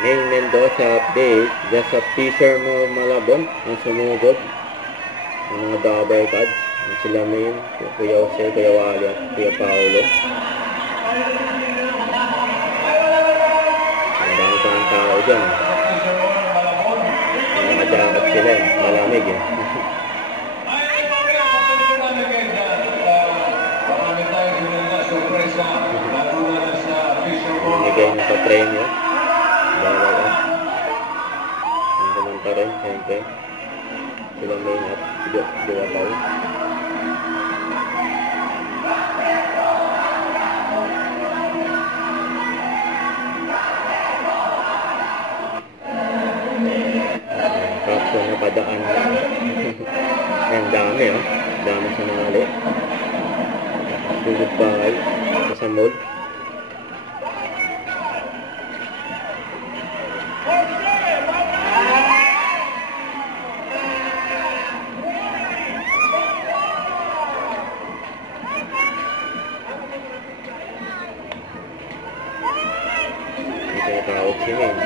Main Mendoza update. Just a teaser mo Malabon. Ang sumugod. Ang mga double cards. Sila Main. Kuya Jose, Kuya Wally at Kuya Paolo. Ang dami pa ng tao dyan. Nakajakat sila eh. Malamig eh. Namigay na sa premyo. Bawal ah. Ang kumanta rin. Siyempre. Sila Main at Kuya Paolo. Kapso na padaan. Ang dami oh. Dami sa nali. Sugod pa ay sa mold. Ito yung tawag si Main.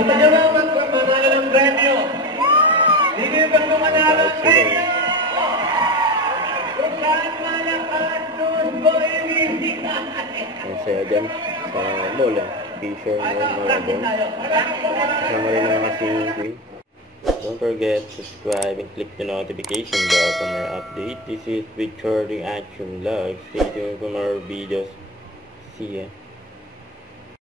Ito nyo ba manalo ng premyo? Hindi ba ito manalo ng premyo? Kung saan malakas, doon ko ibibigay. Ang saya dyan sa mall ah. T-shirt mo, Malabon. Kasama rin naman kasi yung Queen. Don't forget to subscribe and click the notification bell for more update. This is Victor Reaction Vlog. Stay tuned for more videos. See ya.